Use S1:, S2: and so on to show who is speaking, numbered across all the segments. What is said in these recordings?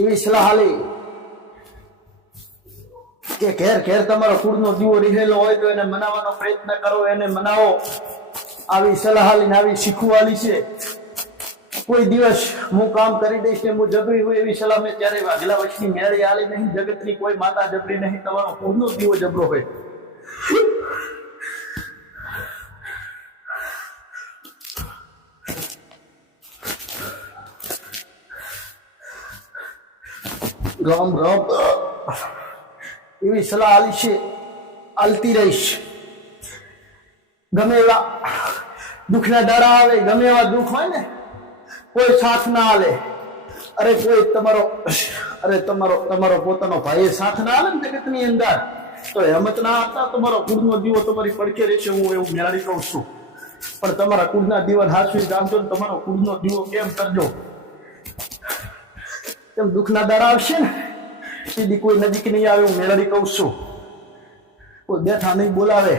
S1: એવી સલાહ હાલી કે ઘેર ઘેર તમારો કુળનો દીવો રહેલો હોય તો એને મનાવવાનો પ્રયત્ન કરો, એને મનાવો. આવી સલાહ હાલીને આવી શીખવાલી છે. કોઈ દિવસ હું કામ કરી દઈશ ને હું જબરી હોય એવી સલાહ મેં ત્યારે વાઘલા વર્ષની મેળી આલી નહીં. જગતની કોઈ માતા જબરી નહીં, તમારો કુળનો દીવો જબરો હોય. રામ રામ એવી સલાહ આલી છે, આલતી રહીશ. ગમે એવા દુઃખના દાડા આવે, ગમે એવા દુઃખ હોય ને, કોઈ સાથ ના આવે અરે કોઈ તમારો, અરે તમારો તમારો પોતાનો ભાઈ સાથ ના આવે ને જગતની અંદર, તો હેમત ના હતા તમારો કુળનો દીવો તમારી પડખે રહેશે, હું એવું મેળવી કહું છું. પણ તમારા કુળના દીવન હાથવી જાણજો ને તમારો કુળનો દીવો કેમ કરજો? તેમ દુઃખના દાડા આવશે ને? સીધી કોઈ નજીક નહીં આવે હું મેળવી કહું છું. કોઈ બેઠા નહીં બોલાવે.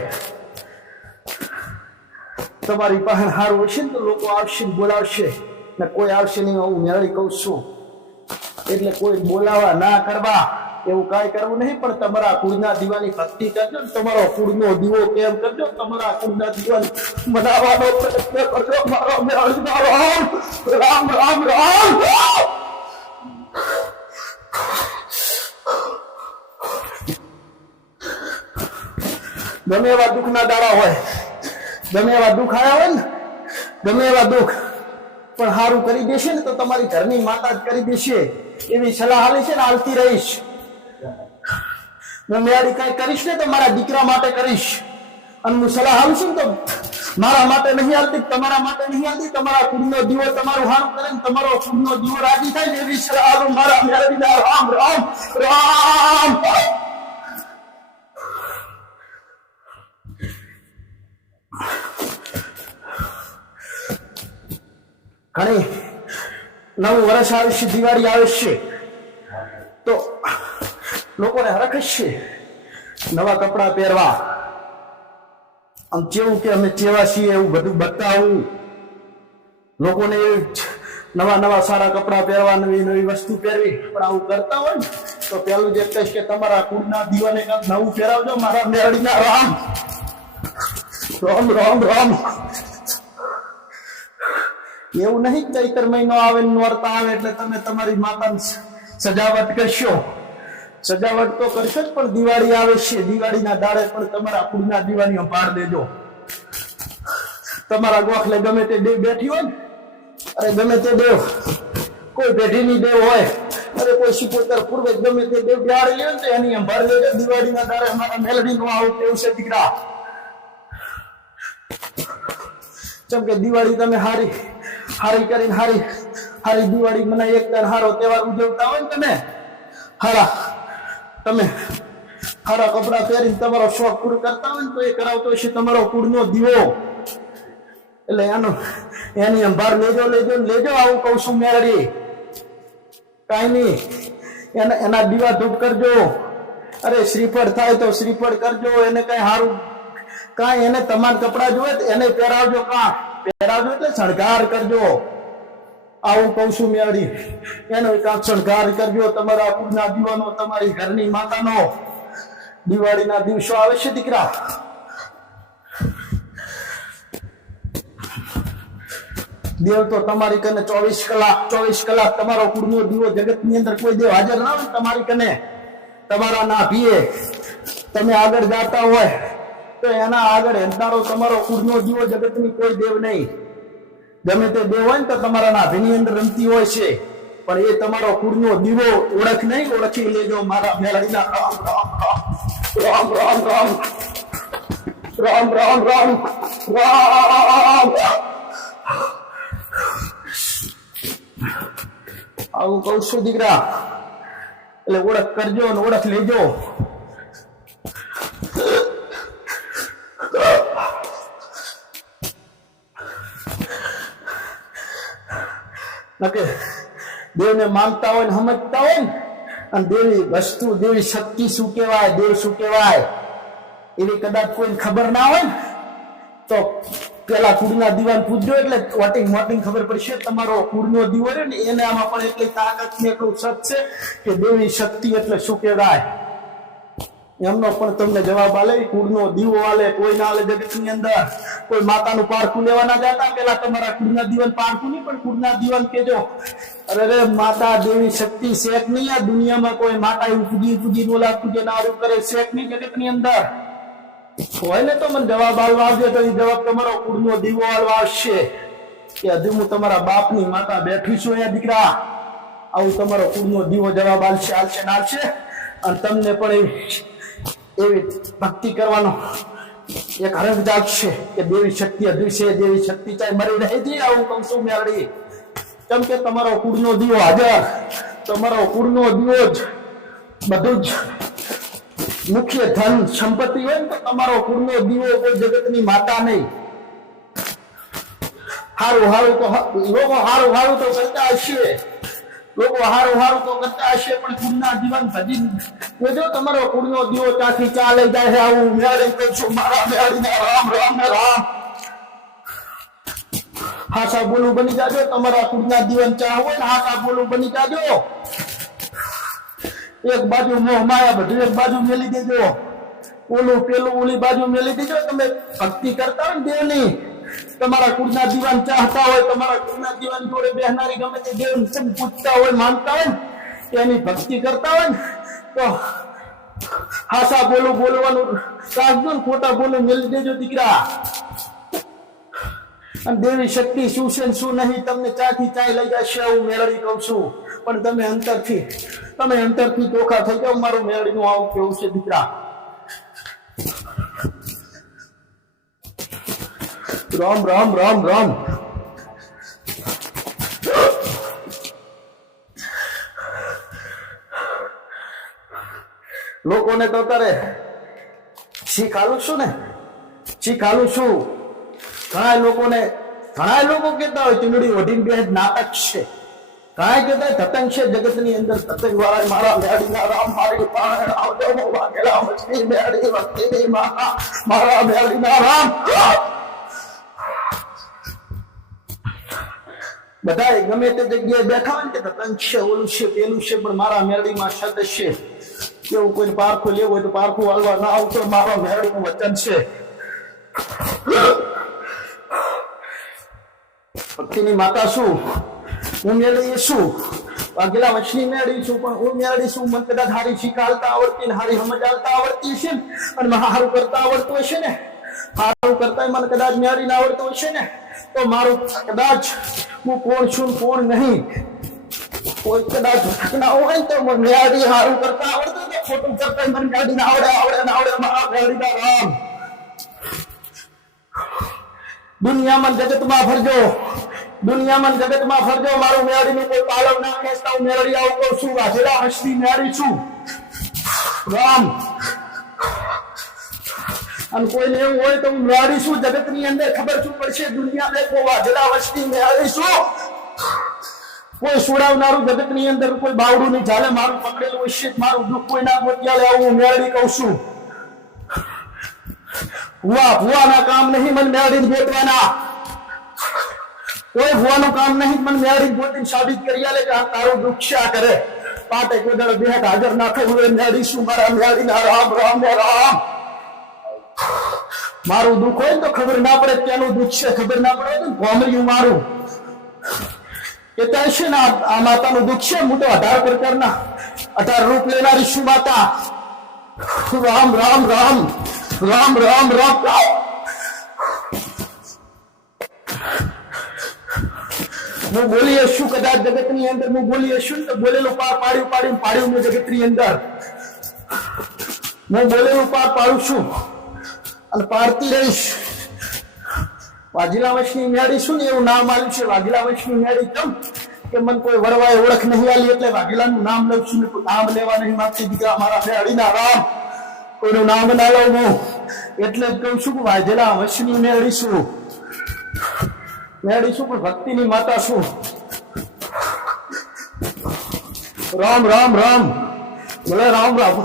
S1: તમારી પાસે હારું હશે તો લોકો આવશે બોલાવશે. ને કોઈ આવશે નહીં હું મેળવી કહું છું. એટલે કોઈ બોલાવા ના કરવા એવું કાંઈ કરવું નહીં, પણ તમારા કુળના દીવાની ભક્તિ કરજો તમારો કુળનો દીવો કેમ કરજો તમારા કુળના દીવાન મનાવવાનો પ્રયત્ન કરજો. મારો મેળવીનો રામ રામ રામ. ગમે એવા દુઃખના દાડા હોય, ગમે એવા દુઃખ આવ્યા હોય ને, ગમે એવા દુઃખ, પણ સારું કરી દેશે ને તો તમારી ઘરની માતા જ કરી દેશે. એવી સલાહ આલી છે ને આવતી રહીશ. હું મેળી કઈ કરીશ ને તો મારા દીકરા માટે કરીશ. અને હું સલાહ છું ને તો મારા માટે નહીં આવતી તમારા માટે નહીં આવતી તમારા કુળનો દીવો તમારું હારું કરે ને તમારો કુળનો દીવો રાજી થાય ને એવી સલાહ મારા મેળવીના રામ રામ રામ. ઘણી નવું વર્ષ આવે દિવાળી આવે તો લોકોને હરખ છે નવા કપડાં પહેરવા. આમ જેવું કે અમે ચેવા છીએ એવું બધું બતાવવું લોકોને નવા નવા સારા કપડાં પહેરવા, નવી નવી વસ્તુ પહેરવી. પણ આવું કરતા હોય ને, તો પેલું જે કહીશ કે તમારા કુળના દીવાને કાંઈક નવું પહેરાવજો, મારા મેળડીના રામ. રામ રામ રામ. એવું નહીં ચૈતર મહિનો આવે ને નોરતા આવે એટલે તમે તમારી માતાની સજાવટ કરશો. સજાવટ તો કરશો જ, પણ દિવાળી આવે છે, દિવાળીના દાડે પણ તમારા કુળના દિવાળીઓ પાડ દેજો. તમારા ગોખલે ગમે તે દેવ બેઠી હોય ને, અરે ગમે તે દેવ, કોઈ પેઢીની દેવ હોય, અરે કોઈ સિકોતર પૂર્વે ગમે તે દેવ બિહાડી લે ને તો એની અંભાર લેજો દિવાળીના દાડે અમારા મેલડીનું આવું તેવું છે દીકરા. જેમ દિવાળી તમે હારી હારી કરીને હારી. હારી દિવાળી મને એક દર હારો તહેવાર ઉજવતા હોય ને તમે? હારા. તમે હારા કપડા પહેરીને તમારો શોખ પૂરો કરતા હોય ને તો એ કરાવતો હશે તમારો કુળનો દીવો. એટલે એનો એની અંભાર લેજો લેજો લેજો, આવું કહું છું મેળી કાંઈ નહીં. એના એના દીવા ધૂપ કરજો. અરે શ્રીફળ થાય તો શ્રીફળ કરજો. એને કઈ સારું કાંઈ એને તમામ કપડા જોવે એને પહેરાવજો કા પહેરાવજો એટલે શણગાર કરજો. આવું કહું છું મેળી એનો કાંક શણગાર કરજો. તમારા કુળના દીવાનો, તમારી ઘરની માતાનો. દિવાળીના દિવસો આવે છે દીકરા. દેવ તો તમારી કને ચોવીસ કલાક ચોવીસ કલાક તમારો કુળનો દીવો જગતની અંદર કોઈ દેવ હાજર ના હોય તમારી કને. તમારા ના ભીએ તમે આગળ જાતા હોય. તો એના આગળ હેંચનારો તમારો કુળનો દીવો જગતની કોઈ દેવ નહીં. ગમે તે દેવ હોય ને તો તમારા નાભીની અંદર રમતી હોય છે. પણ એ તમારો કુળનો દીવો ઓળખ નહીં, ઓળખી લેજો મારા મેળવીના રામ રામ રામ. રામ રામ રામ. રામ રામ આવું કઉ છું દીકરા. એટલે ઓળખ કરજો અને ઓળખ લેજો. નકે? દેવને માનતા હોય ને સમજતા હોય ને, અને દેવી વસ્તુ, દેવી શક્તિ શું કહેવાય, દેવ શું કહેવાય, એવી કદાચ કોઈને ખબર ના હોય ને, તો પેલા કુળના દીવાન પૂજ્યો એટલે વોટિંગ મોટિંગ ખબર પડશે. તમારો કુળનો દીવો રહ્યો ને, એને આમાં પણ એટલી તાકાત ને એટલું સત છે કે દેવી શક્તિ એટલે શું કહેવાય? એમનો પણ તમને જવાબ આલે, કુળનો દીવો આલે, કોઈ ના આલે જગતની અંદર. કોઈ માતાનું પારખું લેવા ના જતા, પેલા તમારા કુળના દીવન પારખું નહીં, પણ કુળના દીવન કેજો અરે માતા દેવી શક્તિ શેખ નહીં, આ દુનિયામાં કોઈ માતા એવું પૂજી પૂજી બોલા પૂજે નારું કરે શેખ નહીં જગતની અંદર. હોય ને તો મને જવાબ આલવા આવજો, તો એ જવાબ તમારો કુળનો દીવો આલવા આવશે. કે હજુ હું તમારા બાપની માતા બેઠી છું અહીંયા દીકરા. આવું તમારો કુળનો દીવો જવાબ આલશે આલશે નાલશે અને તમને પણ એવી એવી ભક્તિ કરવાનો એક હરખ જાગશે કે દેવી શક્તિ અદૃશ્ય, દેવી શક્તિ ચાહે મરી રહે છે આવું કહું છું મેળવી કેમ કે તમારો કુળનો દીવો હાજર, તમારો કુળનો દીવો જ બધું જ મુખ્ય ધન સંપત્તિ હોય ને તો તમારો કુળનો દીવો કોઈ જગતની માતા નહીં. હારું હારું તો લોકો હારું હારું તો કરતા હશે. લોકો હારું હારું તો કરતા હશે, પણ કુળના જીવન ભજી જોજો તમારો કુળનો દીવો ત્યાંથી ચા લઈ જાય છે, આવું મેળી કહું મારા મેળીને રામ રામ ને રામ. હાસા બોલું બની જાજો, તમારા કુળના જીવન ચા હોય ને હાસા બોલું બની જાજો. એક બાજુ મોહ માયા, બધું એક બાજુ મેલી દેજો. ઓલું પેલું ઓલી બાજુ મેલી દેજો, તમે ભક્તિ કરતા હોય ને દેવની તમારા કુળના દીવાન ચાહતા હોય, તમારા કુળના દીવાન જોડે બેહનારી ગમે તે દેવ પૂછતા હોય, માનતા હોય એની ભક્તિ કરતા હોય તો હાસા બોલું બોલવાનું રાખજો ખોટા બોલું મેલી દેજો દીકરા. અને દેવી શક્તિ શું છે શું નહીં, તમને ચાથી ચાય લઈ જશે હું મેળવી કહું છું. પણ તમે અંતરથી તમે અંતરથી ચોખા થઈ જાઓ, મારું મેળવીનું આવું કેવું છે દીકરા. રામ રામ રામ રામ. લોકોને તો તારે શીખ આલું છું ને. શીખ આલું છું. ઘણા લોકોને ઘણા લોકો કહેતા હોય ચૂંટણી વઢીને બે નાટક છે. કાંઈ કહેતા તતંગ છે જગતની અંદર, તતંગ વાળા મારા મેળીના રામ, મારી પાણે આવજો વાગેલા મેળી વખતની મારા મારા મેળીના રામ. બધા ગમે તે જગ્યાએ બેઠા હોય ને કે તંગ છે, ઓલું છે, પેલું છે, પણ મારા મેળીમાં શબ્દ છે. કેવું કોઈ પારખું લેવું હોય તો પારખું હાલવા ના આવતો, મારા મેળીનું વચન છે. ભક્તિની માતા શું? હું મેળવી શું? વાઘેલા વચની મેળવી છું, પણ હું મેળવી છું મને કદાચ હારી શીખાલતા આવડતી ને હારી સમજાવતા આવડતી છે ને? અને મને હારું કરતા આવડતું હશે ને? હારું કરતા મને કદાચ મેળવીને આવડતું હશે ને? તો મારું કદાચ હું કોણ છું કોણ નહીં. કોઈ કદાચ ના હોય તો મને મેળવી હારું કરતા આવડતું તો ખોટું કરતા મને મેળવીને આવડે આવડે ના આવડે મારા મેળવીના રામ. દુનિયામાં ને જગતમાં ફરજો. દુનિયામાં જગતમાં ફરજો. મારું મેળવીનું કોઈ પાલવ ના ખેંચતા હું મેળવી આવું છું. વાજેડા હસતી મેળવી છું. રામ. અને કોઈને એવું હોય તો હું મેળવી છું જગતની અંદર ખબર શું પડશે? દુનિયા દેખો વાજેડા વસ્તી મેળવી છું કોઈ સુડાવનારું જગતની અંદર કોઈ બાવડું નહીં. ચાલે મારું પકડેલું હશે મારું દુઃખ કોઈ ના ગોત્યા આવું હું મેળવી કહું છું. ભુવા ભુવાના કામ નહીં, મને મેળવી ગોતવાના. કોઈ ભુવાનું કામ નહીં, મને મેળવી ગોતી સાબિત કરી આલે કે આ તારું દુઃખ છે, આ કરે. પાટે કોઈ દાડો બેહટ હાજર ના હોય મેળવીશું. મારા મેળવીના રામ રામ રામ. મારું દુઃખ હોય તો ખબર ના પડે ત્યાંનું દુઃખ છે, ખબર ના પડે તો ભોમર્યું મારું. એ ત્યાં છે ને, આ માતાનું દુઃખ છે તો અઢાર પ્રકારના અઢાર રૂપ લેનારી શું માતા. રામ રામ રામ રામ રામ રામ રામ. હું બોલી હશું કદાચ જગતની અંદર, હું બોલી હશું તો બોલેલું પાર પાડ્યું પાડ્યું પાડ્યું મેં જગતની અંદર. હું બોલેલું પાર પાડું છું. અને પાડતી રહીશ વાઘીલા વંશની મેળી શું ને એવું નામ આવ્યું છે? વાઘીલા વંશની મેળી કેમ? કે મને કોઈ વરવાય ઓળખ નહીં આલી એટલે વાઘેલાનું નામ લઉં છું ને નામ લેવા નહીં માંગતી દીકરા મારા મેળીના રામ. કોઈનું નામ ના લઉં હું. એટલે જ કહું છું કે વાઘેલા વંશની મેળડી છું મેળી છું પણ ભક્તિની માતા છું રામ રામ રામ. ભલે રામ રામ.